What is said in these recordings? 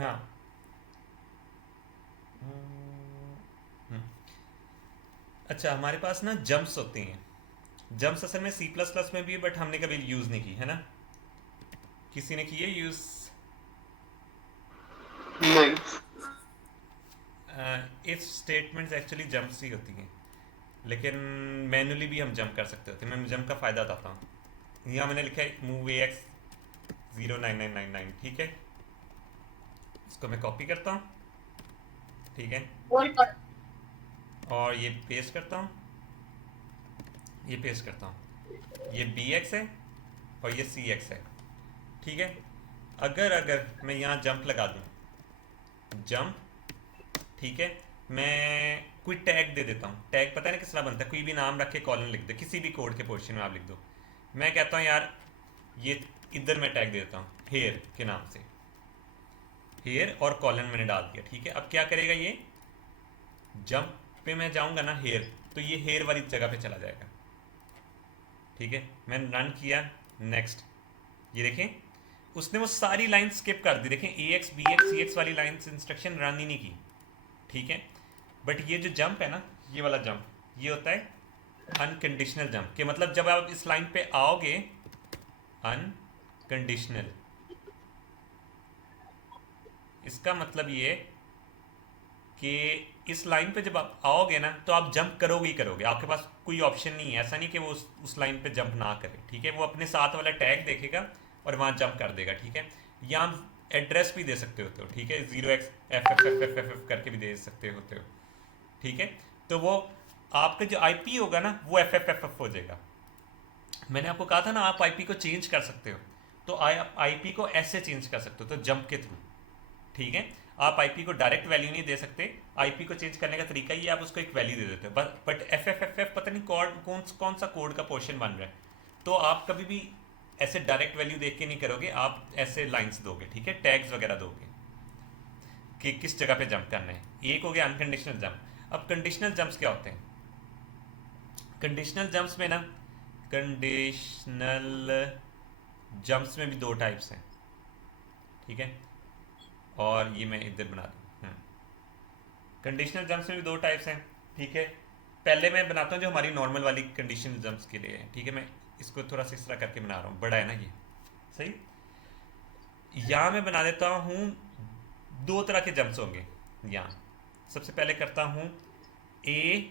हाँ। हम्म, हम्म। अच्छा, हमारे पास ना जंप्स होती हैं। जंप्स असल में सी प्लस प्लस में भी है, बट हमने कभी यूज़ नहीं की है ना। किसी ने की है यूज़? नहीं। इफ स्टेटमेंट्स एक्चुअली जंप्स ही होती हैं, लेकिन मैनुअली भी हम जंप कर सकते होते हैं। मैं जंप का फ़ायदा बताता हूँ। यहाँ मैंने लिखा है मूव ए एक्स 09999, ठीक है। इसको मैं कॉपी करता हूँ, ठीक है, बोल पर। और ये पेस्ट करता हूँ, ये पेस्ट करता हूँ। ये बी एक्स है और ये सी एक्स है, ठीक है। अगर अगर मैं यहाँ जंप लगा दूँ, जंप, ठीक है, मैं कोई टैग दे देता हूँ। टैग पता है ना किस तरह बनता है, कोई भी नाम रख के कॉलन लिख दे, किसी भी कोड के पोर्शन में आप लिख दो। मैं कहता हूँ यार ये इधर मैं टैग दे देता हूँ हेयर के नाम से, हेयर और कॉलन मैंने डाल दिया, ठीक है। अब क्या करेगा ये, जंप पे मैं जाऊंगा ना हेयर, तो ये हेयर वाली जगह पे चला जाएगा, ठीक है। मैंने रन किया, नेक्स्ट, ये देखें उसने वो सारी लाइन स्किप कर दी। देखें ए एक्स बी एक्स सी एक्स वाली लाइन इंस्ट्रक्शन रन ही नहीं की, ठीक है। बट ये जो जंप है ना, ये वाला जंप, ये होता है अनकंडीशनल जंप, के मतलब जब आप इस लाइन पे आओगे, अनकंडीशनल, इसका मतलब ये कि इस लाइन पे जब आप आओगे ना, तो आप जंप करोगे ही करोगे। आपके पास कोई ऑप्शन नहीं है, ऐसा नहीं कि वो उस लाइन पे जंप ना करे, ठीक है। वो अपने साथ वाला टैग देखेगा और वहाँ जंप कर देगा, ठीक है। या आप एड्रेस भी दे सकते होते हो, ठीक है, 0x F F F F F F करके भी दे सकते होते हो, ठीक है। तो वो आपका जो आईपी होगा ना, वो एफ एफ एफ एफ हो जाएगा। मैंने आपको कहा था ना, आप आईपी को चेंज कर सकते हो। तो आईपी को ऐसे चेंज कर सकते हो, तो जंप के थ्रू, ठीक है। आप आईपी को डायरेक्ट वैल्यू नहीं दे सकते। आईपी को चेंज करने का तरीका ये, आप उसको एक वैल्यू दे देते हो, but F F F F पता नहीं कौन कौन सा कोड का पोर्शन बन रहा है। तो आप कभी भी ऐसे डायरेक्ट वैल्यू देख के नहीं करोगे, आप ऐसे लाइंस दोगे, ठीक है, टैग्स वगैरह दोगे कि किस जगह पे जंप करना है। एक हो गया अनकंडीशनल जंप। अब कंडीशनल जंप्स क्या होते हैं? कंडीशनल जंप्स में ना, कंडीशनल जंप्स में भी दो टाइप्स हैं, ठीक है। और ये मैं इधर बना दूँ, कंडीशनल जंप्स में भी दो टाइप्स हैं, ठीक है। पहले मैं बनाता हूँ जो हमारी नॉर्मल वाली कंडीशनल जंप्स के लिए है, ठीक है। मैं इसको थोड़ा सा इस तरह करके बना रहा हूँ, बड़ा है ना ये, सही। यहाँ मैं बना देता हूँ, दो तरह के जंप्स होंगे यहाँ। सबसे पहले करता हूँ ए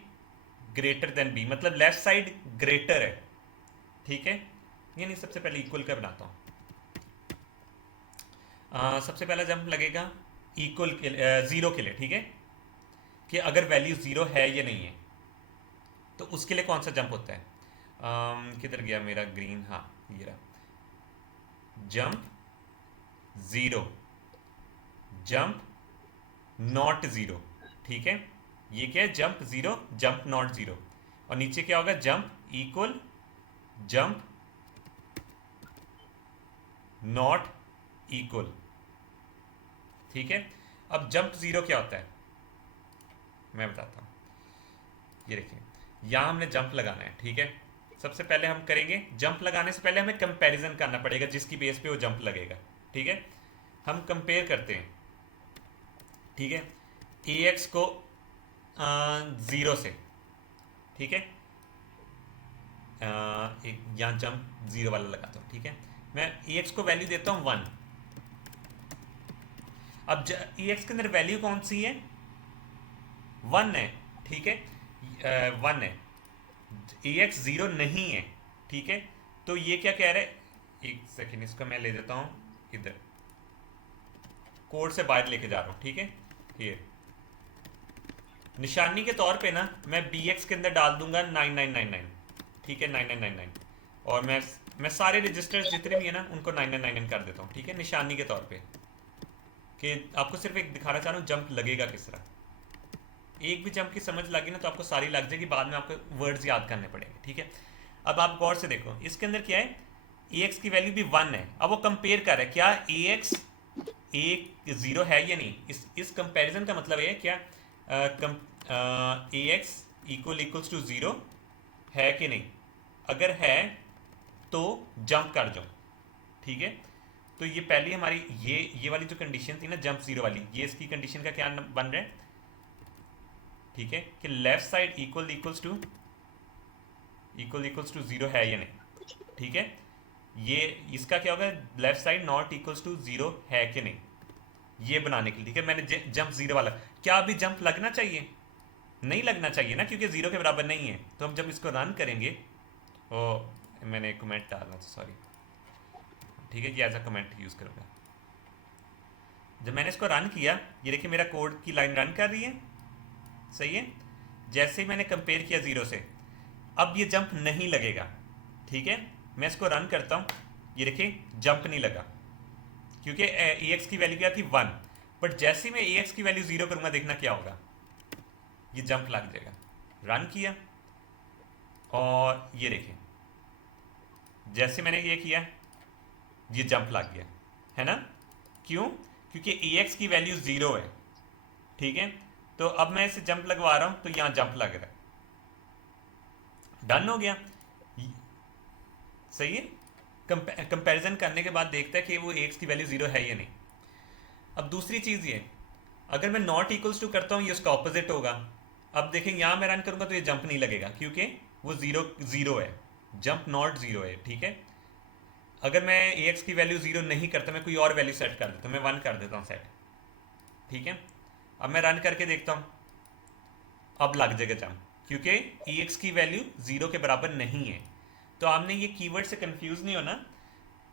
ग्रेटर देन बी, मतलब लेफ्ट साइड ग्रेटर है, ठीक है। ये नहीं, सबसे पहले इक्वल का बनाता हूँ। सबसे पहला जंप लगेगा इक्वल के ज़ीरो के लिए, ठीक है, कि अगर वैल्यू ज़ीरो है या नहीं है, तो उसके लिए कौन सा जंप होता है। किधर गया मेरा ग्रीन, हाँ ये रहा, jump zero, jump not zero, ठीक है। ये क्या है, jump zero, jump not zero. और नीचे क्या होगा, jump equal, jump not equal, ठीक है। अब जंप ज़ीरो क्या होता है, मैं बताता हूँ। ये देखिए, यहाँ हमने जंप लगाना है, ठीक है। सबसे पहले हम करेंगे, जंप लगाने से पहले हमें कंपैरिजन करना पड़ेगा जिसकी बेस पे वो जंप लगेगा, ठीक है। हम कंपेयर करते हैं, ठीक है, ए एक्स को ज़ीरो से, ठीक है। एक यहाँ जंप ज़ीरो वाला लगाता हूँ, ठीक है। मैं ए एक्स को वैल्यू देता हूँ वन। अब ए एक्स के अंदर वैल्यू कौन सी है, वन है, ठीक है, वन है। ए एक्स ज़ीरो नहीं है, ठीक है। तो ये क्या कह रहा है, एक सेकेंड, इसको मैं ले देता हूँ इधर, कोड से बाहर लेके जा रहा हूँ, ठीक है। ये निशानी के तौर पे ना, मैं बी एक्स के अंदर डाल दूंगा 9999, ठीक है, 9999। और मैं सारे रजिस्टर्स जितने भी है ना, उनको 9999 कर देता हूँ, ठीक है, निशानी के तौर पे, कि आपको सिर्फ एक दिखाना चाह रहा हूँ जंप लगेगा किस तरह। एक भी जंप की समझ लगी ना, तो आपको सारी लग जाएगी, बाद में आपको वर्ड्स याद करने पड़ेंगे, ठीक है। अब आप गौर से देखो, इसके अंदर क्या है, ए एक्स की वैल्यू भी वन है। अब वो कंपेयर कर रहा है, क्या ए एक्स एक ज़ीरो है या नहीं। इस कंपैरिजन का मतलब है क्या, ए एक्स इक्वल्स टू ज़ीरो है कि नहीं। अगर है तो जंप कर जाओ, ठीक है। तो ये पहली हमारी ये वाली जो कंडीशन थी ना जंप जीरो वाली, ये इसकी कंडीशन का क्या बन रहा है, ठीक है, कि left side equals to zero है या नहीं, ठीक है। ये इसका क्या होगा, left side not equals to zero है कि नहीं, ये बनाने के लिए, ठीक है। मैंने जंप जीरो वाला, क्या अभी जंप लगना चाहिए, नहीं लगना चाहिए ना, क्योंकि जीरो के बराबर नहीं है। तो हम जब इसको रन करेंगे, ओ मैंने एक कमेंट डालना था, सॉरी, ठीक है, ये एज अ कमेंट यूज़ करूँगा। जब मैंने इसको रन किया, ये देखिए मेरा कोड की लाइन रन कर रही है, सही है। जैसे ही मैंने कंपेयर किया जीरो से, अब ये जंप नहीं लगेगा, ठीक है। मैं इसको रन करता हूँ, ये देखिए जंप नहीं लगा, क्योंकि ए एक्स की वैल्यू क्या थी 1, बट जैसे ही मैं ए एक्स की वैल्यू 0 करूँगा, देखना क्या होगा, ये जंप लग जाएगा। रन किया और ये देखिए जैसे मैंने ये किया, ये जंप लग गया, है ना। क्यों, क्योंकि ए एक्स की वैल्यू 0 है, ठीक है। तो अब मैं इसे जंप लगवा रहा हूँ, तो यहाँ जंप लग रहा है, डन हो गया, सही है। कंपैरिजन करने के बाद देखता है कि वो ए एक्स की वैल्यू 0 है या नहीं। अब दूसरी चीज़ ये, अगर मैं नॉट इक्वल्स टू करता हूँ, ये उसका ऑपोजिट होगा। अब देखें यहाँ मैं रन करूँगा तो ये जंप नहीं लगेगा, क्योंकि वो जीरो है, जंप नॉट जीरो है, ठीक है। अगर मैं ए एक्स की वैल्यू 0 नहीं करता, मैं कोई और वैल्यू सेट कर देता हूँ, मैं 1 कर देता हूँ सेट, ठीक है। अब मैं रन करके देखता हूँ, अब लग जाएगा जंप, क्योंकि ए एक्स की वैल्यू 0 के बराबर नहीं है। तो आपने ये कीवर्ड से कंफ्यूज नहीं होना,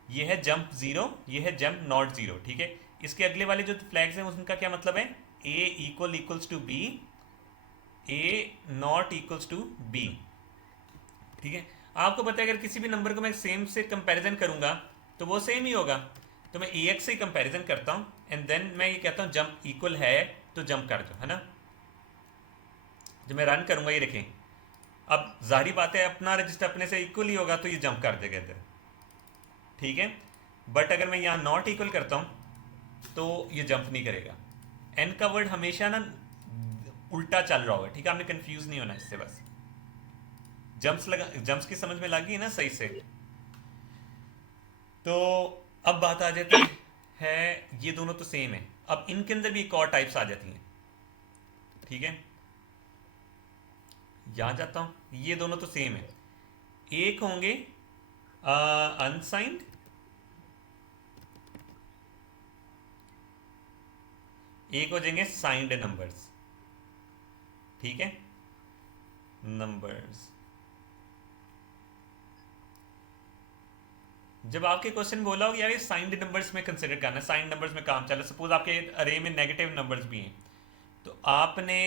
ये है जंप 0, ये है जंप नॉट 0, ठीक है। इसके अगले वाले जो फ्लैग्स हैं उनका क्या मतलब है, A equals to B, A not equals to B, ठीक है। आपको पता है अगर किसी भी नंबर को मैं सेम से कंपैरिजन करूंगा तो वो सेम ही होगा। तो मैं ए एक्स से ही कंपैरिजन करता हूँ एंड देन मैं ये कहता हूँ जंप इक्वल है तो जंप कर दो, है ना। जब मैं रन करूंगा, ये देखें, अब जाहिर बात है अपना रजिस्टर अपने से इक्वल ही होगा, तो ये जंप कर देगा इधर, ठीक है। बट अगर मैं यहाँ नॉट इक्वल करता हूँ तो ये जंप नहीं करेगा। एन का वर्ड हमेशा ना उल्टा चल रहा होगा, ठीक है, आपने कंफ्यूज नहीं होना इससे। बस जंप्स की समझ में लगी है ना सही से। तो अब बात आ जाती है, ये दोनों तो सेम है, अब इनके अंदर भी एक और टाइप्स आ जाती हैं, ठीक है। यहां जाता हूं, ये दोनों तो सेम है, एक होंगे अनसाइंड, एक हो जाएंगे साइंड नंबर्स, ठीक है, नंबर्स। जब आपके क्वेश्चन बोला होगा यार ये साइंड नंबर्स में कंसिडर करना है, साइंड नंबर्स में काम चल रहा है, सपोज आपके अरे में नेगेटिव नंबर्स भी हैं, तो आपने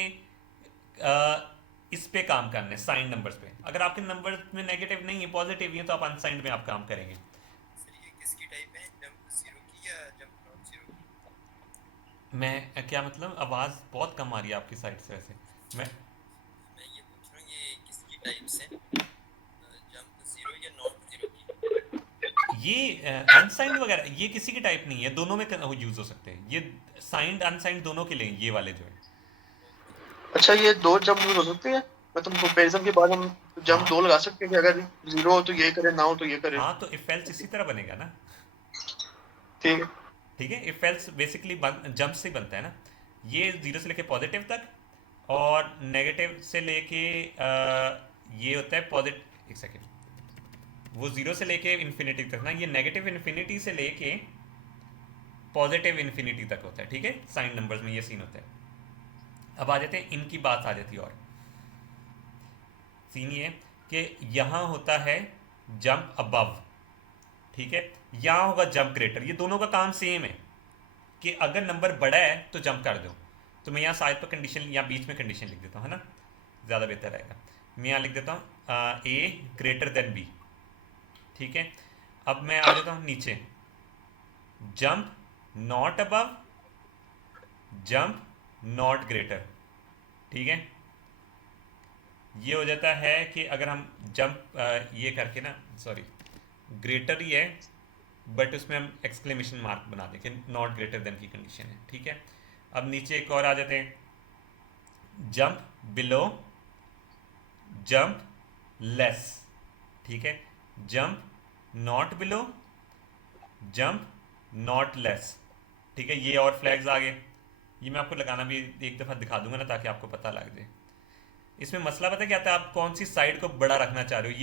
इस पे काम करना है, साइंड नंबर्स पे। अगर आपके नंबर में नेगेटिव नहीं है, पॉजिटिव ही है, तो आप अनसाइंड में आप काम करेंगे। सर ये किसकी टाइप है, जंप जीरो की या जंप नॉट जीरो की? मैं क्या मतलब, आवाज़ बहुत कम आ रही है आपकी साइड से वैसे। मैं मैं ये पूछ रहा हूँ ये किसकी टाइप्स है, जंप जीरो या नॉट जीरो की? ये अनसाइंड वगैरह ये किसी की टाइप नहीं है, दोनों में यूज़ हो सकते हैं, ये साइंड अनसाइंड दोनों के लिए, ये वाले जो है। अच्छा ये दो जंप यूज हो सकते हैं, मतलब कंपैरिजन के बाद हम जंप हाँ दो लगा सकते हैं कि अगर जीरो हो तो ये करे, ना हो तो ये करे। हाँ, तो इफ एल्स इसी तरह बनेगा ना, ठीक है। ठीक है। इफ एल्स बेसिकली जंप से ही बनता है ना, ये जीरो से लेके पॉजिटिव तक, और नेगेटिव से लेके ये होता है पॉजिटिव, एक सेकेंड, वो जीरो से लेके इन्फिनिटी तक ना, ये नेगेटिव इन्फिनिटी से लेके पॉजिटिव इन्फिनिटी तक होता है, ठीक है। साइन नंबर्स में ये सीन होता है। अब आ जाते हैं, इनकी बात आ जाती है, और सीन ये कि यहाँ होता है जंप अबव, ठीक है, यहाँ होगा जंप ग्रेटर। ये दोनों का काम सेम है कि अगर नंबर बड़ा है तो जंप कर दो। तो मैं यहाँ साइड पर कंडीशन, यहाँ बीच में कंडीशन लिख देता हूँ, है ना, ज़्यादा बेहतर रहेगा। मैं यहाँ लिख देता हूँ ए ग्रेटर देन बी, ठीक है। अब मैं आ जाता हूँ नीचे, jump not above, jump not greater, ठीक है। ये हो जाता है कि अगर हम जंप ये करके ना, सॉरी ग्रेटर ही है बट उसमें हम एक्सक्लेमेशन मार्क बना दें कि नॉट ग्रेटर देन की कंडीशन है, ठीक है। अब नीचे एक और आ जाते हैं, जंप बिलो, जंप लेस, ठीक है, jump not below, jump not less. ठीक है, ये और फ्लैग्स आ गए। ये मैं आपको लगाना भी एक दफ़ा दिखा दूंगा ना, ताकि आपको पता लग जाए। इसमें मसला पता क्या था, आप कौन सी साइड को बड़ा रखना चाह रहे हो,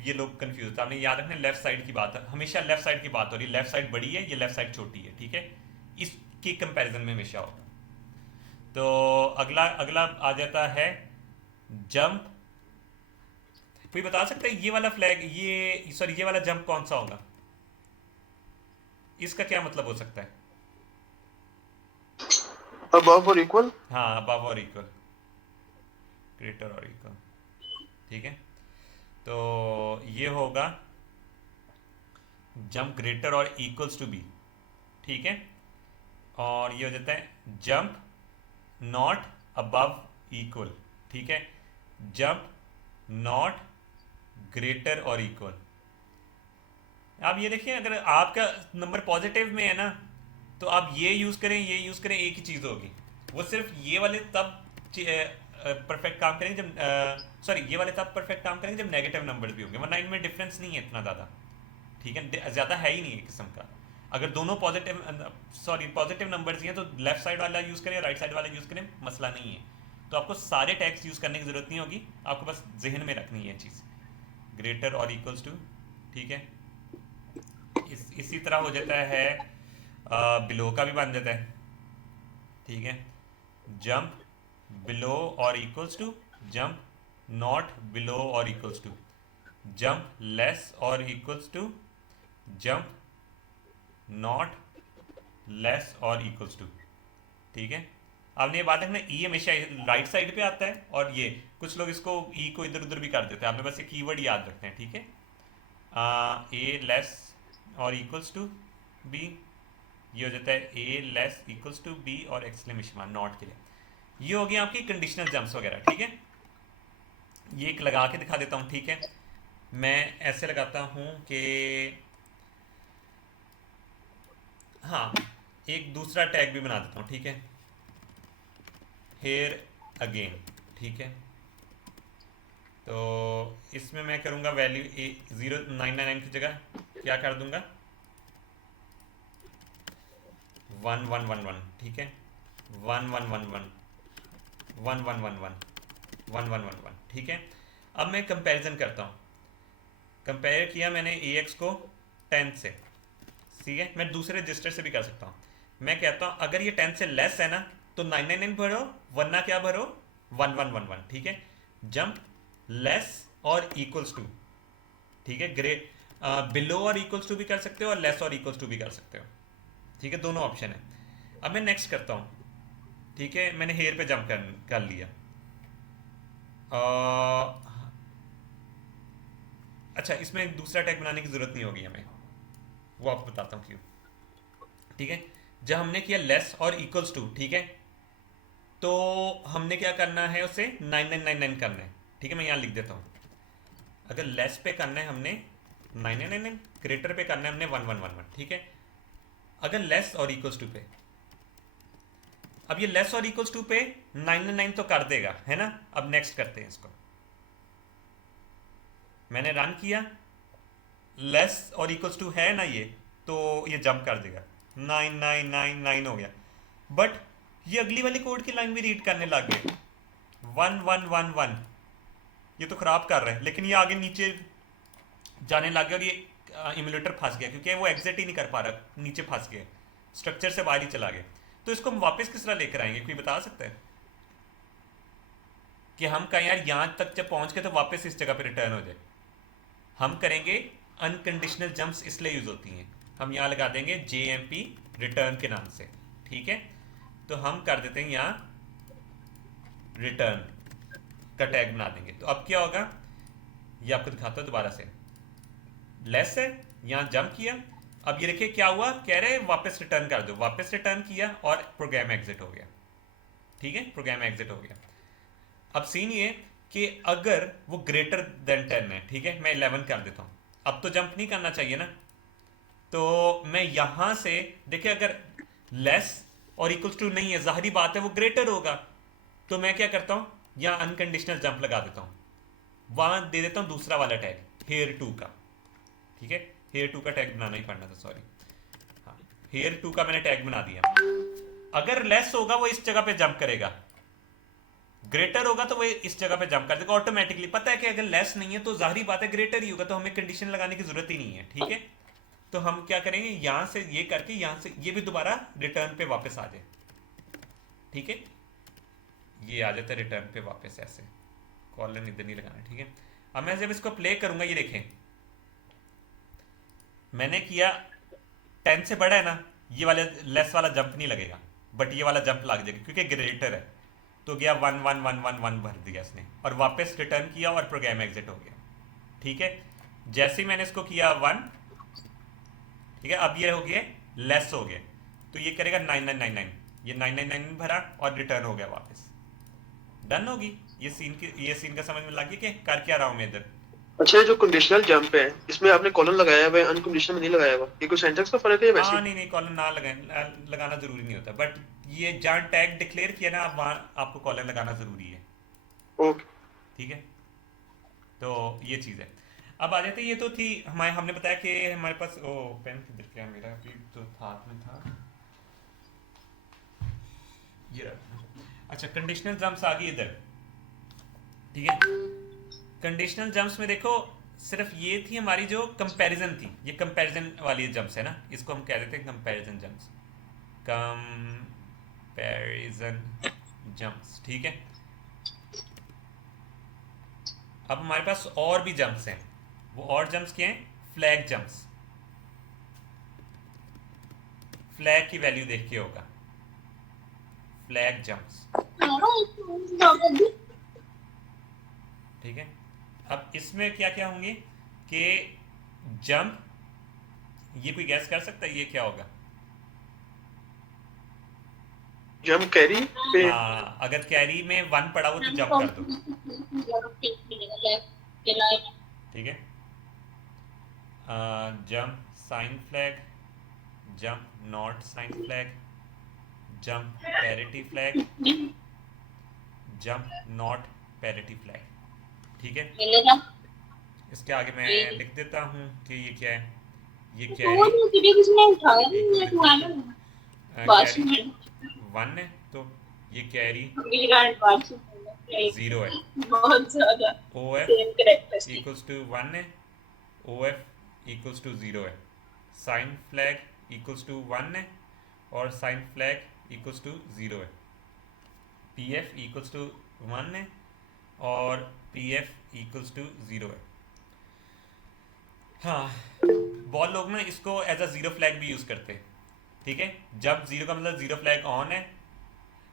ये लोग कंफ्यूज होते हैं। आपने याद रखना लेफ्ट साइड की बात है, हमेशा लेफ्ट साइड की बात हो रही है। लेफ्ट साइड बड़ी है, ये लेफ्ट साइड छोटी है। ठीक है, इसकी कंपैरिजन में हमेशा होगा। तो अगला अगला आ जाता है जंप। कोई बता सकता है ये वाला फ्लैग, ये सॉरी ये वाला जंप कौन सा होगा? इसका क्या मतलब हो सकता है? अबव और इक्वल। हाँ, अबव और इक्वल, ग्रेटर और इक्वल। ठीक है, तो ये होगा जंप ग्रेटर और इक्वल्स टू बी। ठीक है, और ये हो जाता है जंप नॉट अबव इक्वल। ठीक है, जंप नॉट ग्रेटर और इक्वल। आप ये देखिए, अगर आपका नंबर पॉजिटिव में है ना, तो आप ये यूज़ करें, ये यूज़ करें, एक ही चीज़ होगी। वो सिर्फ ये वाले तब परफेक्ट काम करेंगे जब सॉरी ये वाले तब परफेक्ट काम करेंगे जब नेगेटिव नंबर्स भी होंगे, वरना इनमें डिफरेंस नहीं है इतना ज़्यादा। ठीक है, ज़्यादा है ही नहीं एक किस्म का। अगर दोनों पॉजिटिव नंबर्स ही हैं तो लेफ्ट साइड वाला यूज़ करें, राइट साइड वाला यूज़ करें, मसला नहीं है। तो आपको सारे टैग्स यूज़ करने की ज़रूरत नहीं होगी, आपको बस जहन में रखनी है चीज़, ग्रेटर और इक्वल्स टू। ठीक है, इसी तरह हो जाता है बिलो का भी बन जाता है। ठीक है, जंप बिलो और equals to, jump not below और इक्वल्स टू, जंप लेस और equals to, jump not less और इक्वल्स टू। ठीक है, आपने ये बात रखना, ई हमेशा राइट साइड पे आता है, और ये कुछ लोग इसको ई को इधर उधर भी कर देते हैं। आपने बस ये कीवर्ड याद रखते हैं। ठीक है, ए लेस और इक्वल्स टू बी, ये हो जाता है ए लेस इक्वल्स टू बी और एक्सक्लेमेशन मार्क नॉट के लिए। ये हो गई आपकी कंडीशनल जंप्स वगैरह। ठीक है, ये एक लगा के दिखा देता हूँ। ठीक है, मैं ऐसे लगाता हूँ कि हाँ, एक दूसरा टैग भी बना देता हूँ। ठीक है, हेयर अगेन। ठीक है, तो इसमें मैं करूँगा वैल्यू 0999 की जगह क्या कर दूंगा, 1111। ठीक है, 1111 1111 1111। ठीक है, अब मैं कंपैरिजन करता हूँ। कंपेयर किया मैंने AX को 10 से। ठीक है, मैं दूसरे रजिस्टर से भी कर सकता हूँ। मैं कहता हूँ अगर ये 10 से लेस है ना तो 999 भरो, वरना क्या भरो, 1111। ठीक है, जंप लेस और इक्वल्स टू। ठीक है, ग्रेट बिलो और इक्वल्स टू भी कर सकते हो, और लेस और इक्वल्स टू भी कर सकते हो। ठीक है, दोनों ऑप्शन है। अब मैं नेक्स्ट करता हूँ। ठीक है, मैंने हेयर पे जंप कर लिया। अच्छा, इसमें दूसरा टैग बनाने की ज़रूरत नहीं होगी हमें, वो आपको बताता हूँ क्यों। ठीक है, जब हमने किया लेस और इक्वल्स टू, ठीक है, तो हमने क्या करना है, उसे 9999 करना है। ठीक है, मैं यहाँ लिख देता हूँ। अगर लेस पे करना है हमने 9999, ग्रेटर पे करना है हमने 1111। ठीक है, अगर लेस और इक्वल्स टू पे, अब ये लेस और इक्वल्स टू पे 999 तो कर देगा, है ना। अब नेक्स्ट करते हैं इसको। मैंने रन किया, लेस और इक्वल्स टू है ना ये, तो ये जंप कर देगा, 9999 हो गया। बट ये अगली वाली कोड की लाइन भी रीड करने लग गए, 1111। ये तो खराब कर रहा है, लेकिन ये आगे नीचे जाने लग गया, और ये इमुलेटर फंस गया, क्योंकि वो एग्जिट ही नहीं कर पा रहा, नीचे फंस गया, स्ट्रक्चर से बाहर ही चला गया। तो इसको हम वापस किस तरह लेकर आएंगे, कोई बता सकता है कि हम कहें यार यहाँ तक जब पहुँच गए तो वापस इस जगह पे रिटर्न हो जाए। हम करेंगे अनकंडीशनल जंप्स इसलिए यूज़ होती हैं, हम यहाँ लगा देंगे JMP रिटर्न के नाम से। ठीक है, तो हम कर देते हैं यहाँ रिटर्न का टैग बना देंगे। तो अब क्या होगा, ये आपको दिखाता हूँ दोबारा से। लेस है, यहाँ जंप किया, अब ये देखिए क्या हुआ, कह रहे हैं वापस रिटर्न कर दो, वापस रिटर्न किया और प्रोग्राम एग्जिट हो गया। ठीक है, प्रोग्राम एग्जिट हो गया। अब सीन ये कि अगर वो ग्रेटर देन 10 है, ठीक है, मैं 11 कर देता हूँ, अब तो जंप नहीं करना चाहिए ना, तो मैं यहां से देखिए, अगर लेस और इक्वल्स टू नहीं है, जाहिर बात है वो ग्रेटर होगा, तो मैं क्या करता हूँ, यहाँ अनकंडीशनल जंप लगा देता हूँ, वहां दे देता हूँ दूसरा वाला टैग हेयर 2 का। ठीक है, हेयर 2 का टैग बनाना ही पड़ना था, सॉरी। हाँ, हेयर टू का मैंने टैग बना दिया। अगर लेस होगा वो इस जगह पे जंप करेगा, ग्रेटर होगा तो वो इस जगह पे जंप कर देगा ऑटोमेटिकली। पता है कि अगर लेस नहीं है तो जाहिर बात है ग्रेटर ही होगा, तो हमें कंडीशन लगाने की जरूरत ही नहीं है। ठीक है, तो हम क्या करेंगे, यहां से ये करके यहां से ये भी दोबारा रिटर्न पे वापस आ जाए। ठीक है, ये आ जाता है रिटर्न पे वापस, ऐसे कॉलन इधर नहीं लगाना। ठीक है, अब मैं जब इसको प्ले करूंगा, ये देखें मैंने किया 10 से बड़ा है ना, ये वाले लेस वाला जंप नहीं लगेगा, बट ये वाला जंप लग जाएगा क्योंकि ग्रेटर है। तो गया 1 1 1 1 1 भर दिया इसने और वापस रिटर्न किया और प्रोग्राम एग्जिट हो गया। ठीक है, जैसे ही मैंने इसको किया 1, ठीक है, अब ये हो गया लेस हो गया, तो ये करेगा 9999, ये 999 भरा और रिटर्न हो गया वापस। डन होगी ये सीन का समझ में लग गया कि कर क्या रहा हूं मैं इधर। अच्छा, ये जो कंडीशनल जंप है इसमें आपने कॉलन लगाया हुआ है, अनकंडीशनल में नहीं लगाया हुआ, ये कोई सिंटैक्स का फर्क है या वैसे हाँ नहीं कॉलन ना लगाना जरूरी नहीं होता, बट ये जहाँ टैग डिक्लेयर किया ना, अब वहाँ आपको कॉलन लगाना जरूरी है। ओके। ठीक है, तो ये चीज़ है। अब आ जाते हैं, ये तो थी हमने बताया कि हमारे पास ओ पेन किधर गया मेरा, अभी तो हाथ में था, ये रहा। अच्छा, कंडीशनल जंप्स आ गई इधर। ठीक है, कंडीशनल जंप्स में देखो सिर्फ ये थी हमारी जो कंपैरिजन थी, ये कंपैरिजन वाली जंप्स है ना, इसको हम कह देते हैं कंपैरिजन जंप्स, कंपैरिजन जंप्स। ठीक है, अब हमारे पास और भी जंप्स हैं, वो और जंप्स क्या हैं, फ्लैग जंप्स। फ्लैग की वैल्यू देख के होगा, फ्लैग जंप्स। ठीक है, अब इसमें क्या क्या होंगे कि जंप, ये कोई गैस कर सकता है ये क्या होगा? जंप कैरी पे हाँ, अगर कैरी में 1 पड़ा हो तो जंप कर दो। ठीक है, jump sign flag, jump not sign flag, jump parity flag, jump not parity flag. ठीक है, इसके आगे मैं लिख देता हूँ कि ये क्या है, ये कैरी 1 है, तो ये कैरी 0 है, ओ एफ इक्वल्स टू 1 है, ओ एफ इक्वल्स टू 0 है, साइन फ्लैग इक्वल्स टू 1 है और साइन फ्लैग इक्वल्स टू 0 है, पी एफ इक्वल्स टू 1 है और पी एफ इक्वल्स टू 0 है। हाँ, बहुत लोग ना इसको एज अ 0 फ्लैग भी यूज़ करते हैं। ठीक है, जब 0 का मतलब 0 फ्लैग ऑन है,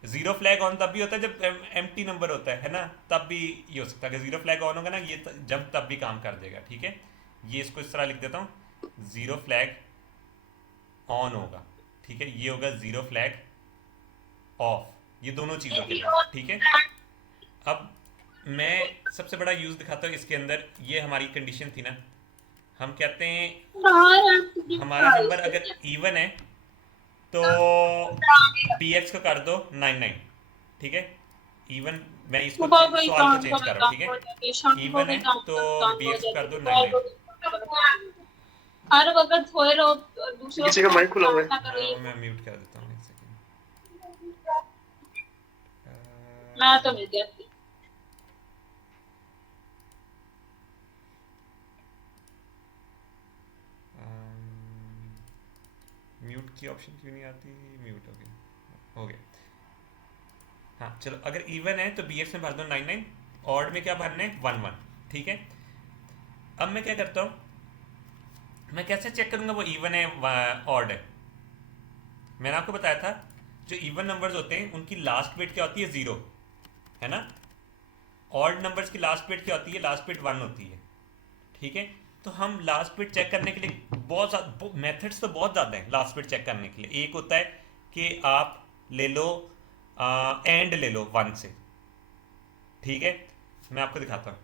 0 फ्लैग ऑन तब भी होता है जब एम्प्टी नंबर होता है ना, तब भी ये हो सकता है कि 0 फ्लैग ऑन होगा ना, ये जब तब भी काम कर देगा। ठीक है, ये इसको इस तरह लिख देता हूँ, 0 फ्लैग ऑन होगा। ठीक है, ये होगा 0 फ्लैग ऑफ, ये दोनों चीज़ों के लिए। ठीक है, अब मैं सबसे बड़ा यूज़ दिखाता हूँ इसके अंदर। ये हमारी कंडीशन थी ना, हम कहते हैं हमारा नंबर अगर इवन है तो bx को कर दो 99। ठीक है, इवन, मैं इसको सवाल को चेंज कर रहा हूँ। ठीक है, इवन है तो bx को कर दो 99। हर वक्त होए रहो दूसरों किसी का माइक खुला हुआ है। मैं म्यूट कर देता हूँ एक सेकंड। मैं तो मिल गया। म्यूट की ऑप्शन क्यों नहीं आती? म्यूट हो गया। हाँ चलो, अगर इवन है तो bx में भर दो 99, ऑड में क्या भरना है 11। ठीक है, अब मैं क्या करता हूँ, मैं कैसे चेक करूँगा वो इवन है ऑड है? मैंने आपको बताया था जो इवन नंबर्स होते हैं उनकी लास्ट बिट क्या होती है, 0 है ना। ऑड नंबर्स की लास्ट बिट क्या होती है, लास्ट बिट 1 होती है। ठीक है, तो हम लास्ट बिट चेक करने के लिए बहुत मेथड्स तो बहुत ज़्यादा हैं लास्ट बिट चेक करने के लिए। एक होता है कि आप ले लो एंड ले लो 1 से। ठीक है, मैं आपको दिखाता हूँ,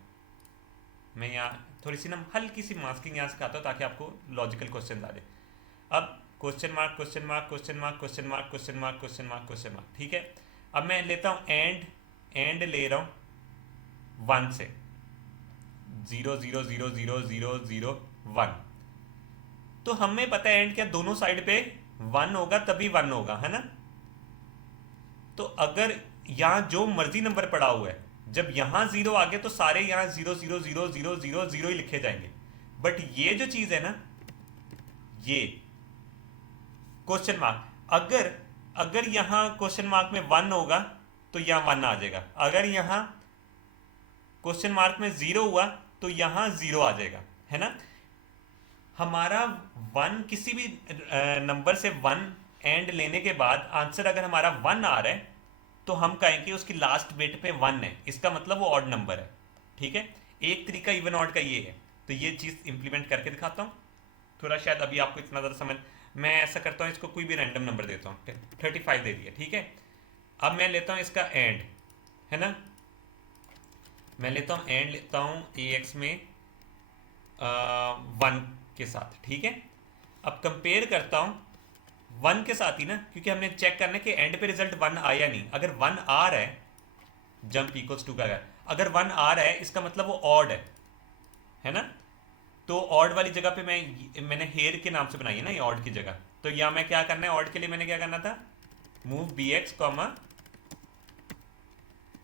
मैं यहाँ थोड़ी सी ना हल्की सी मास्किंग यहाँ से खाता हूँ ताकि आपको लॉजिकल क्वेश्चन आ जाए। अब question mark question mark question mark question mark question mark question mark question mark. ठीक है, अब मैं लेता हूँ एंड ले रहा हूँ 1 से, 0 0 0 0 0 0 1। तो हमें पता है एंड क्या दोनों साइड पे 1 होगा तभी 1 होगा, है ना। तो अगर यहाँ जो मर्जी नंबर पड़ा हुआ है, जब यहाँ 0 आ गया तो सारे यहाँ 0 0 0 0 0 0 ही लिखे जाएंगे। बट ये जो चीज़ है ना, ये क्वेश्चन मार्क, अगर अगर यहाँ क्वेश्चन मार्क में 1 होगा तो यहाँ 1 आ जाएगा, अगर यहाँ क्वेश्चन मार्क में 0 हुआ तो यहाँ 0 आ जाएगा, है ना। हमारा 1 किसी भी नंबर से 1 एंड लेने के बाद आंसर अगर हमारा 1 आ रहा है तो हम कहेंगे उसकी लास्ट बिट पे 1 है, इसका मतलब वो ऑड नंबर है, ठीक है। एक तरीका इवन ऑड का ये है। तो ये चीज़ इंप्लीमेंट करके दिखाता हूँ, थोड़ा शायद अभी आपको इतना ज़्यादा समझ। मैं ऐसा करता हूँ, इसको कोई भी रैंडम नंबर देता हूँ, 35 दे दिया, ठीक है। अब मैं लेता हूँ इसका एंड, है ना, मैं लेता हूँ एंड, लेता हूँ AX में 1 के साथ, ठीक है। अब कंपेयर करता हूँ 1 के साथ ही ना, क्योंकि हमने चेक करना है कि एंड पे रिजल्ट 1 आया नहीं। अगर 1 आ रहा है, जंप इक्वल्स टू का अगर 1 आ रहा है इसका मतलब वो ऑड है ना। तो ऑड वाली जगह पे मैंने हेयर के नाम से बनाई है ना ये ऑड की जगह। तो यहाँ मैं क्या करना है, ऑड के लिए मैंने क्या करना था, मूव BX, 1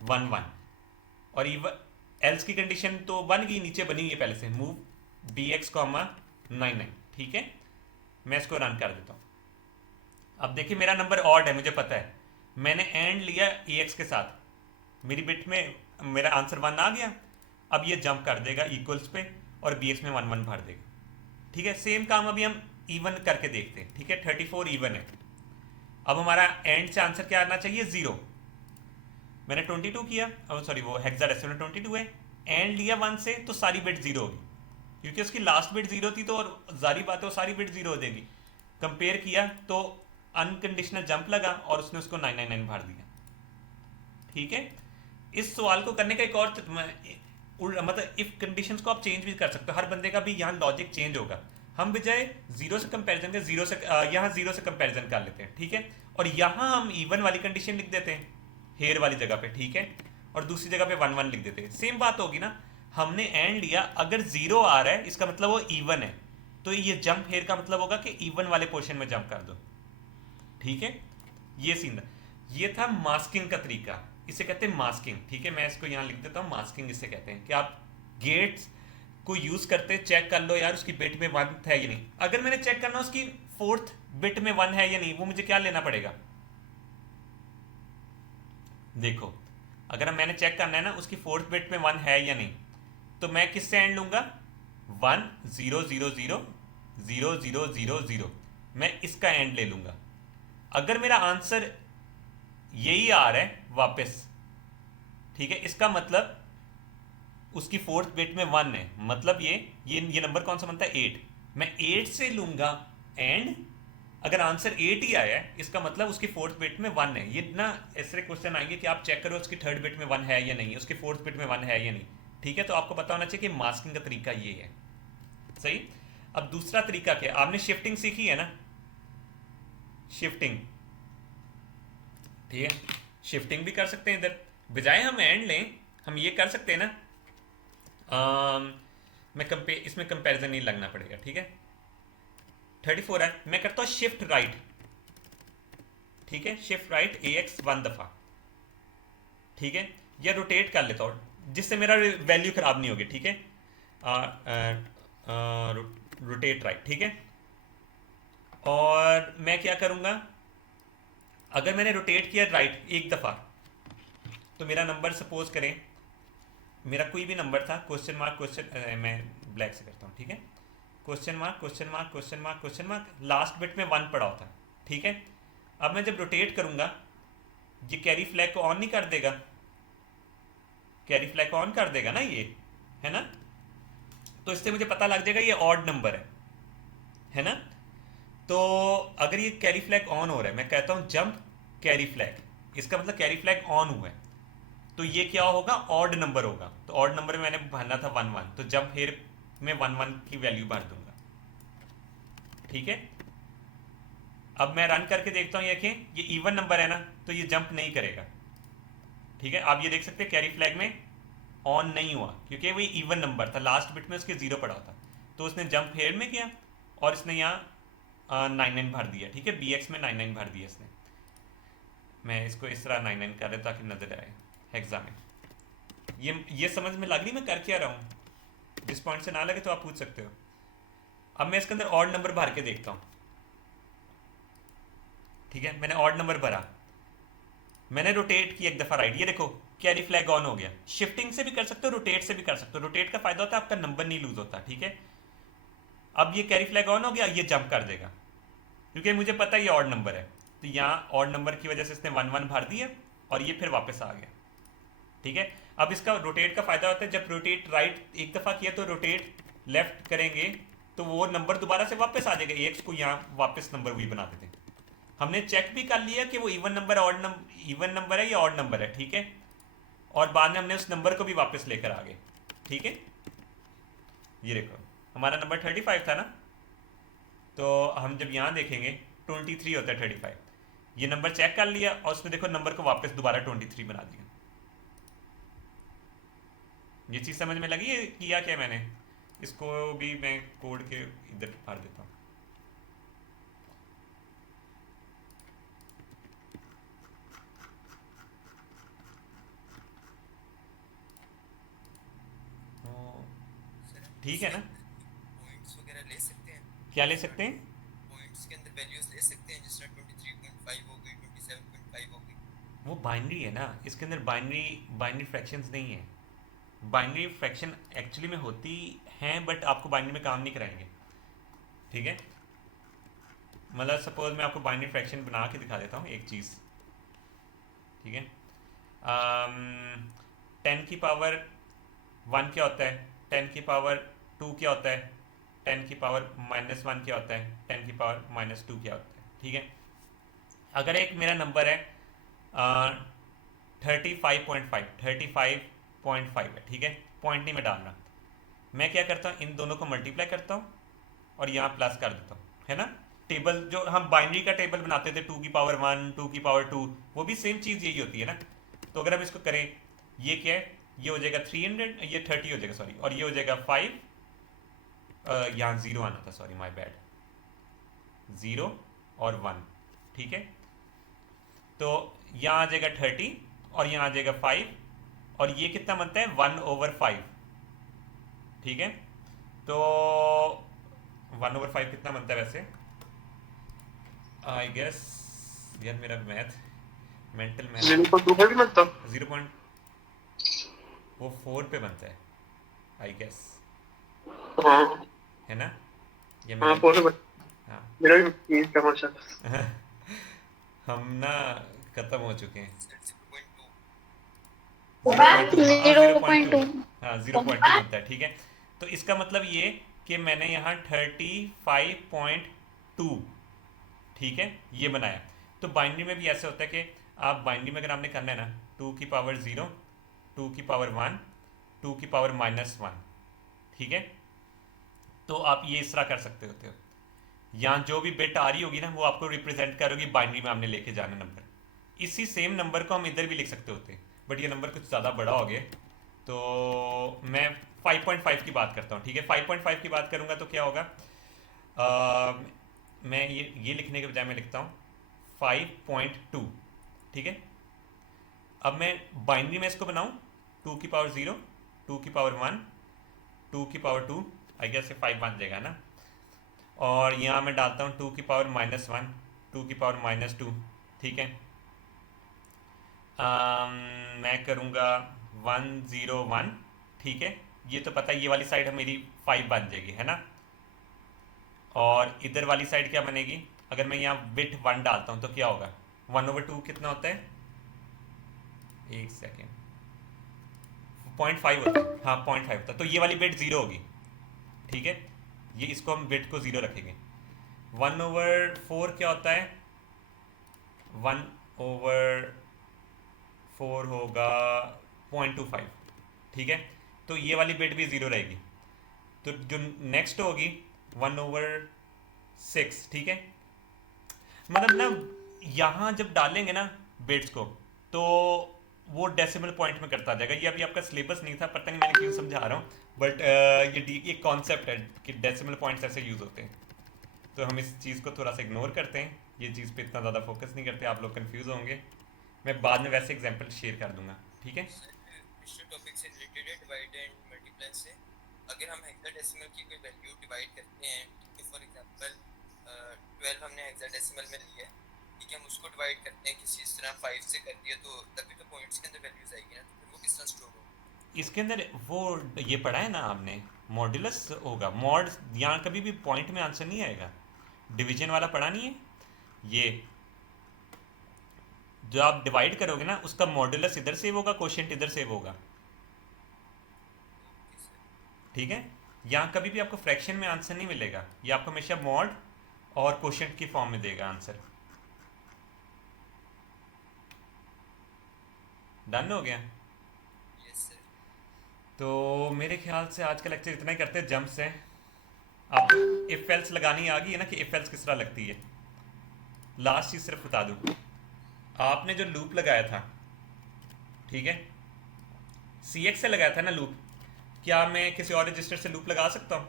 1, और एल्स की कंडीशन तो बन गई, नीचे बनी हुई है पहले से, मूव BX, 9 9, ठीक है। मैं इसको रन कर देता हूँ। अब देखिए मेरा नंबर ऑड है, मुझे पता है, मैंने एंड लिया AX के साथ, मेरी बिट में मेरा आंसर 1 आ गया। अब ये जंप कर देगा इक्वल्स पे और BX में 1 1 भर देगा, ठीक है। सेम काम अभी हम इवन करके देखते हैं, ठीक है। 34 इवन है। अब हमारा एंड से आंसर क्या आना चाहिए, 0। मैंने 22 किया, अब सॉरी वो हेक्साडेसिमल 22 है, एंड लिया 1 से तो सारी बिट 0 होगी, क्योंकि उसकी लास्ट बिट 0 थी, तो और जारी बात है वो सारी बिट 0 हो जाएगी। कंपेयर किया तो अनकंडीशनल जंप लगा और उसने उसको 999 भर दिया, ठीक है। इस सवाल को करने का एक और मतलब इफ कंडीशंस को आप चेंज भी कर सकते हो, हर बंदे का भी यहाँ लॉजिक चेंज होगा। हम बजाय 0 से कंपैरिजन के यहाँ 0 से कंपैरिजन कर लेते हैं, ठीक है। और यहाँ हम इवन वाली कंडीशन लिख देते हैं हेयर वाली जगह पे, ठीक है, और दूसरी जगह पे 1 1 लिख देते हैं। सेम बात होगी ना, हमने एंड लिया, अगर 0 आ रहा है इसका मतलब वो इवन है, तो ये जंप हेयर का मतलब होगा कि इवन वाले पोर्शन में जंप कर दो, ठीक है। ये सीन था, ये था मास्किंग का तरीका, इसे कहते हैं मास्किंग, ठीक है। मैं इसको यहाँ लिख देता हूँ, मास्किंग इसे कहते हैं कि आप गेट्स को यूज करते चेक कर लो यार उसकी बिट में 1 है या नहीं। अगर मैंने चेक करना उसकी 4th बिट में 1 है या नहीं, वो मुझे क्या लेना पड़ेगा, देखो अगर मैंने चेक करना है ना उसकी 4th बिट में 1 है या नहीं, तो मैं किससे एंड लूंगा, 1 0 0 0 0 0 0 0, मैं इसका एंड ले लूंगा। अगर मेरा आंसर यही आ रहा है वापस, ठीक है, इसका मतलब उसकी 4th बिट में 1 है, मतलब ये नंबर कौन सा बनता है, 8। मैं 8 से लूंगा एंड, अगर आंसर 8 ही आया है इसका मतलब उसकी 4th बिट में 1 है। ये ना ऐसे क्वेश्चन आएंगे कि आप चेक करो उसकी 3rd बिट में 1 है या नहीं, उसकी 4th बिट में 1 है या नहीं, ठीक है। तो आपको पता होना चाहिए कि मास्किंग का तरीका ये है, सही। अब दूसरा तरीका क्या, आपने शिफ्टिंग सीखी है ना, शिफ्टिंग, ठीक है। शिफ्टिंग भी कर सकते हैं इधर, बजाय हम एंड लें हम ये कर सकते हैं ना, इसमें कंपैरिजन नहीं लगना पड़ेगा, ठीक है। 34 है, मैं करता हूँ शिफ्ट राइट, ठीक है, शिफ्ट राइट AX 1 दफ़ा, ठीक है, या रोटेट कर लेता हूँ जिससे मेरा वैल्यू खराब नहीं होगी, ठीक है। रोटेट राइट, ठीक है। और मैं क्या करूँगा, अगर मैंने रोटेट किया राइट 1 दफ़ा, तो मेरा नंबर सपोज करें, मेरा कोई भी नंबर था, क्वेश्चन मार्क क्वेश्चन, मैं ब्लैक से करता हूँ, ठीक है, question mark question mark question mark question mark, last bit में 1 पड़ा होता, ठीक है। अब मैं जब रोटेट करूँगा ये कैरी फ्लैग को ऑन नहीं कर देगा, कैरी फ्लैग को ऑन कर देगा ना ये, है ना। तो इससे मुझे पता लग जाएगा ये ऑड नंबर है ना। तो अगर ये कैरी फ्लैग ऑन हो रहा है, मैं कहता हूँ जंप कैरी फ्लैग, इसका मतलब कैरी फ्लैग ऑन हुआ है, तो ये क्या होगा, ऑड नंबर होगा। तो ऑड नंबर में मैंने भरना था 1 1, तो जंप हेयर में 1 1 की वैल्यू भर दूंगा, ठीक है। अब मैं रन करके देखता हूँ, ये ये इवन नंबर है ना, तो ये जंप नहीं करेगा, ठीक है। आप ये देख सकते हैं कैरी फ्लैग में ऑन नहीं हुआ, क्योंकि वही इवन नंबर था, लास्ट बिट में उसके 0 पड़ा था, तो उसने जंप हेयर में किया और इसने यहाँ 99 भर दिया, ठीक है, bx में 99 भर दिया इसने। मैं इसको इस तरह 99 कर रहा ताकि नजर आए हेक्सा में। ये समझ में लग रही मैं कर क्या रहा हूँ? जिस पॉइंट से ना लगे तो आप पूछ सकते हो। अब मैं इसके अंदर ऑड नंबर भर के देखता हूँ, ठीक है। मैंने ऑड नंबर भरा, मैंने रोटेट किया एक दफ़ा राइट, ये देखो कैरी फ्लैग ऑन हो गया। शिफ्टिंग से भी कर सकते हो, रोटेट से भी कर सकते हो। रोटेट का फायदा होता है आपका नंबर नहीं लूज होता, ठीक है। अब ये कैरी फ्लैग ऑन हो गया, ये जंप कर देगा क्योंकि मुझे पता है ये ऑड नंबर है, तो यहाँ ऑड नंबर की वजह से इसने 1 1 भर दिया और ये फिर वापस आ गया, ठीक है। अब इसका रोटेट का फायदा होता है, जब रोटेट राइट एक दफ़ा किया तो रोटेट लेफ्ट करेंगे तो वो नंबर दोबारा से वापस आ जाएगा, एक्स को यहाँ वापस नंबर वही बना देते हैं। हमने चेक भी कर लिया कि वो इवन नंबर है या ऑड नंबर है, ठीक है। और बाद में हमने उस नंबर को भी वापस लेकर आ गए, ठीक है। ये देखो हमारा नंबर 35 था ना, तो हम जब यहाँ देखेंगे 23 होता है 35, ये नंबर चेक कर लिया और उसने देखो नंबर को वापस दोबारा 23 बना दिया। ये चीज़ समझ में लगी है किया क्या मैंने? इसको भी मैं कोड के इधर भर देता हूँ। ठीक है ना? पॉइंट्स वगैरह ले सकते हैं? क्या ले सकते हैं? पॉइंट्स के अंदर वैल्यूज ले सकते हैं, जिस तरह 23.5 हो गई, 27.5 हो गई। वो बाइनरी है ना, इसके अंदर बाइनरी फ्रैक्शंस नहीं है। बाइनरी फ्रैक्शन एक्चुअली में होती हैं बट आपको बाइनरी में काम नहीं कराएंगे, ठीक है। मतलब सपोज मैं आपको बाइनरी फ्रैक्शन बना के दिखा देता हूँ एक चीज़, ठीक है। 10 की पावर 1 क्या होता है, 10 की पावर 2 क्या होता है, 10 की पावर -1 क्या होता है, 10 की पावर -2 क्या होता है, ठीक है। अगर एक मेरा नंबर है 35.5 है, ठीक है, पॉइंट नहीं मैं डाल रहा, मैं क्या करता हूँ इन दोनों को मल्टीप्लाई करता हूँ और यहाँ प्लस कर देता हूँ, है ना। टेबल जो हम बाइनरी का टेबल बनाते थे 2 की पावर 1, 2 की पावर 2, वो भी सेम चीज़ यही होती है ना। तो अगर हम इसको करें, ये क्या है, ये हो जाएगा 300, ये 30 हो जाएगा सॉरी, और ये हो जाएगा 5, यहाँ 0 आना था सॉरी माय बैड, 0 और 1, ठीक है। तो यहाँ आ जाएगा 30 और यहाँ आ जाएगा 5, और ये कितना बनता है 1/5, ठीक है। तो 1/5 कितना बनता है वैसे, आई गेस यार मेरा मेंटल मैथ 0.25 भी बनता 0.4 पे बनता है आई गेस, हाँ है ना। ये हाँ मेरा 4 पे हाँ मेरा भी 30 का माशाल्लाह। हम ना खत्म हो चुके हैं। 0.2। 0.2 हाँ 0.2 बनता है, ठीक है। तो इसका मतलब ये कि मैंने यहाँ 35.2, ठीक है, ये बनाया। तो बाइनरी में भी ऐसे होता है कि आप बाइनरी में अगर आपने करना है ना 2 की पावर 0, 2 की पावर 1, 2 की पावर -1, ठीक है, तो आप ये इस तरह कर सकते होते हो। यहाँ जो भी बिट आ रही होगी ना वो आपको रिप्रेजेंट करोगी बाइनरी में आपने लेके जाना नंबर। इसी सेम नंबर को हम इधर भी लिख सकते होते हैं बट ये नंबर कुछ ज़्यादा बड़ा हो गया, तो मैं 5.5 की बात करता हूँ, ठीक है। 5.5 की बात करूँगा तो क्या होगा, मैं ये लिखने के बजाय मैं लिखता हूँ 5.2, ठीक है। अब मैं बाइनरी में इसको बनाऊँ 2 की पावर 0, 2 की पावर 1, 2 की पावर 2, आई गेस से 5 बन जाएगा ना। और यहाँ मैं डालता हूँ 2 की पावर -1, 2 की पावर -2, ठीक है। मैं करूँगा 101, ठीक है। ये तो पता है ये वाली साइड मेरी 5 बन जाएगी, है ना। और इधर वाली साइड क्या बनेगी, अगर मैं यहाँ बिट 1 डालता हूँ तो क्या होगा, 1/2 कितना होता है, एक सेकेंड, 0.5 होता है, हाँ 0.5 होता है। तो ये वाली बिट 0 होगी, ठीक है। ये इसको हम बिट को 0 रखेंगे। 1/4 क्या होता है, 1/4 होगा 0.25, ठीक है। तो ये वाली बिट भी 0 रहेगी। तो जो नेक्स्ट होगी 1/6, ठीक है। मतलब ना यहाँ जब डालेंगे ना बिट्स को तो वो डेसिमल पॉइंट में करता जाएगा। ये अभी आपका सिलेबस नहीं था, पता नहीं मैंने क्यों समझा रहा हूँ, बट ये कॉन्सेप्ट है कि डेसिमल पॉइंट्स ऐसे यूज़ होते हैं, तो हम इस चीज़ को थोड़ा सा इग्नोर करते हैं, ये चीज़ पे इतना ज़्यादा फोकस नहीं करते, आप लोग कंफ्यूज होंगे। मैं बाद में वैसे एग्जांपल शेयर कर दूंगा, ठीक है। पिछले टॉपिक से रिलेटेड है डिवाइड एंड मल्टीप्लाई से। अगर हम हेक्साडेसिमल की कोई वैल्यू डिवाइड करते हैं, फॉर एग्जांपल 12 हमने हेक्साडेसिमल में लिया है, ठीक है, हम उसको डिवाइड करते हैं किसी इस तरह 5 से कर दिया, तो तभी तो पॉइंट्स के अंदर वैल्यूज आएगी ना, तो फिर वो किस तरह स्टोर होगा? इसके अंदर वो ये पढ़ा है ना आपने, मॉड्यूलस होगा। मॉड यहाँ कभी भी पॉइंट में आंसर नहीं आएगा, डिवीजन वाला पढ़ा नहीं है। ये जो आप डिवाइड करोगे ना, उसका मॉड्यूलस इधर सेव होगा, क्वोशिएंट इधर सेव होगा, ठीक है। यहाँ कभी भी आपको फ्रैक्शन में आंसर नहीं मिलेगा, ये आपको हमेशा मॉड और क्वोशिएंट की फॉर्म में देगा आंसर। डन हो गया। Yes sir. तो मेरे ख्याल से आज का लेक्चर इतना ही करते हैं, जंप से। आप इफ एल्स लगानी आ गई है ना, कि इफ एल्स किस तरह लगती है। लास्ट चीज सिर्फ बता दूं, आपने जो लूप लगाया था, ठीक है, CX से लगाया था ना लूप, क्या मैं किसी और रजिस्टर से लूप लगा सकता हूं?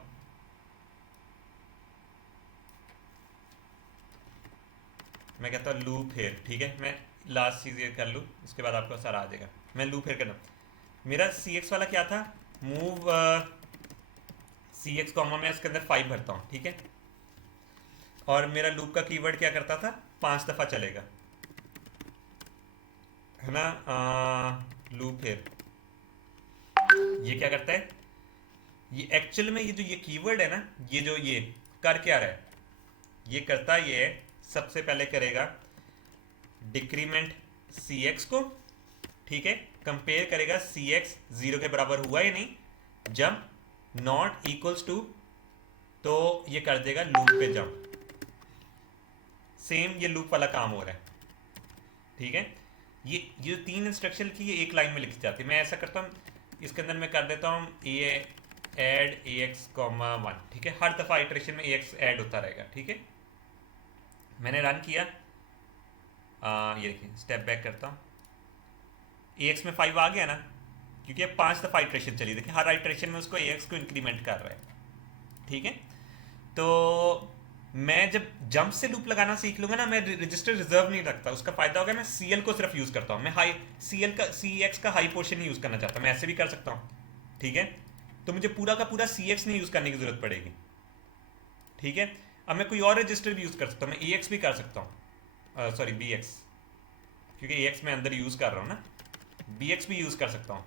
मैं कहता हूँ लूप हेयर, ठीक है, मैं लास्ट चीज़ ये कर लूँ, उसके बाद आपको सारा आ जाएगा। मैं लूप हेयर करना, मेरा CX वाला क्या था, मूव CX कॉमा में इसके अंदर 5 भरता हूँ, ठीक है, और मेरा लूप का कीवर्ड क्या करता था, 5 दफ़ा चलेगा, है ना। लूप हेयर ये क्या करता है, ये एक्चुअल में ये जो ये कीवर्ड है ना, ये जो ये कर क्या रहा है, ये करता ये है, सबसे पहले करेगा डिक्रीमेंट CX को, ठीक है, कंपेयर करेगा CX 0 के बराबर हुआ या नहीं, जंप नॉट इक्वल्स टू, तो ये कर देगा लूप पे जंप। सेम ये लूप वाला काम हो रहा है, ठीक है। ये 3 इंस्ट्रक्शन की ये एक लाइन में लिखी जाती है। मैं ऐसा करता हूँ, इसके अंदर मैं कर देता हूँ ऐड AX, 1, ठीक है, हर दफ़ा इटरेशन में AX ऐड होता रहेगा, ठीक है। मैंने रन किया, ये देखिए, स्टेप बैक करता हूँ, AX में 5 आ गया ना, क्योंकि अब 5 दफ़ा इटरेशन चली, देखिए हर इटरेशन में उसको AX को इंक्रीमेंट कर रहा है, ठीक है। तो मैं जब जंप से लूप लगाना सीख लूँगा ना, मैं रजिस्टर रिजर्व नहीं रखता, उसका फ़ायदा होगा, मैं CL को सिर्फ यूज़ करता हूँ, मैं हाई CX का हाई पोर्शन नहीं यूज़ करना चाहता, मैं ऐसे भी कर सकता हूँ, ठीक है। तो मुझे पूरा का पूरा CX नहीं यूज़ करने की ज़रूरत पड़ेगी, ठीक है। अब मैं कोई और रजिस्टर भी यूज़ कर सकता हूँ, मैं AX भी कर सकता हूँ, सॉरी BX, क्योंकि AX मैं अंदर यूज़ कर रहा हूँ ना, BX भी यूज़ कर सकता हूँ।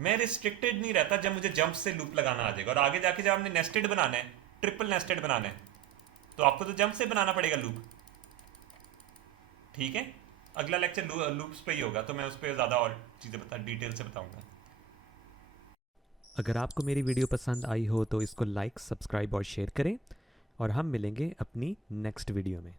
मैं रिस्ट्रिक्टेड नहीं रहता जब मुझे जंप से लूप लगाना आ जाएगा, और आगे जाके जब हमने नेस्टेड बनाना है, ट्रिपल नेस्टेड बनाना है, तो आपको तो जंप से बनाना पड़ेगा लूप, ठीक है। अगला लेक्चर लूप्स पे ही होगा, तो मैं उस पर ज़्यादा और चीज़ें डिटेल से बताऊंगा। अगर आपको मेरी वीडियो पसंद आई हो तो इसको लाइक, सब्सक्राइब और शेयर करें, और हम मिलेंगे अपनी नेक्स्ट वीडियो में।